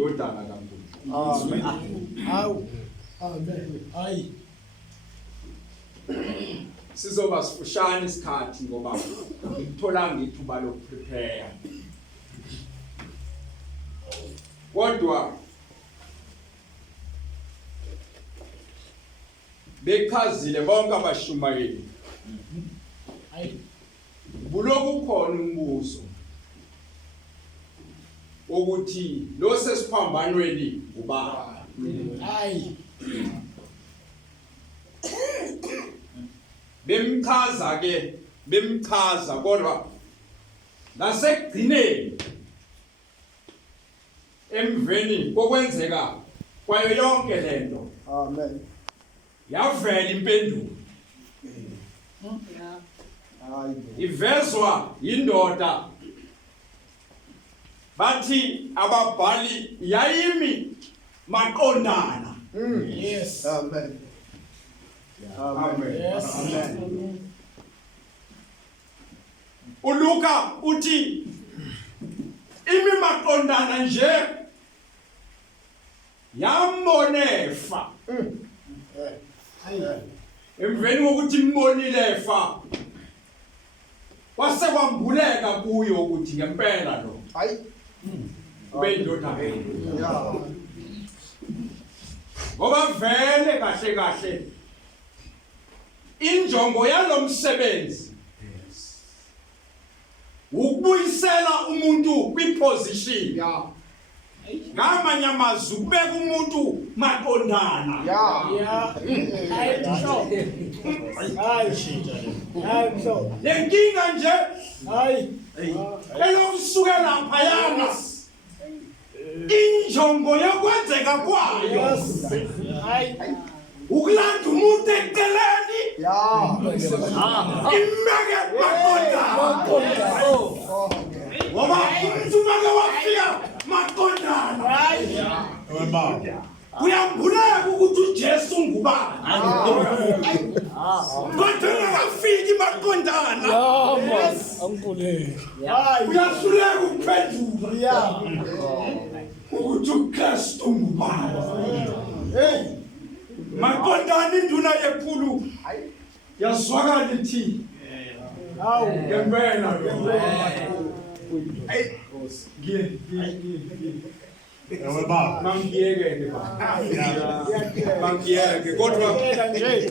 indodana kaNkulunkulu. Hawu. Amen. Hayi. Sizoba sifushane isikhathi ngoba ngitholanga ithuba lokuprepare. Kodwa bekhazile bonke abashumayeli. Hayi. Buloku khona umbuzo ukuthi lo sesiphambanweni ubani. Hayi. Bemchaza kodwa nasekugcineni emveni kokwenzeka kwayo yonke lento. Amen. Yavela impendulo. Hayi. Ivezwa indoda. Bathi ababhali yayimi maqondana. Yes. Amen. Amen. Yes. Amen. uLuka uthi imi maqondana nje yamonefa. Emveni kokuthi imbonile efa wasekwambuleka kuyo ukuthi ngempela lo Hayi. ube indoda. Yeah. Ngoba vele kahle kahle injongo yalomsebenzi ukubuyisela umuntu kwiposition. Yeah. Ngamanye amazwi kubeka umuntu maqondana. Yeah. Hayi mhlo. Hayi shintsha. Hayi mhlo. Lenkinga nje Hayi. eyokusukela lapha yana injongo yokwenzeka kwayo Yes. Hayi. ukulanda umuntu eceleni Yeah. imeke maqondana. Ngoba umuntu make wafika maqondana Hayi. uyambuleka ukuthi uJesu ngubani. Kodwa ungakafiki maqondana Yes. Ankule. Hayi. uyahluleka ukuphendula Yeah. ukuthi uKristu ngubani. Hey, maqondana induna yekhulu yazwakala ithi Hawu. ngempela lo. Mangiyeke baba. Mangiyeke kodwa Nje.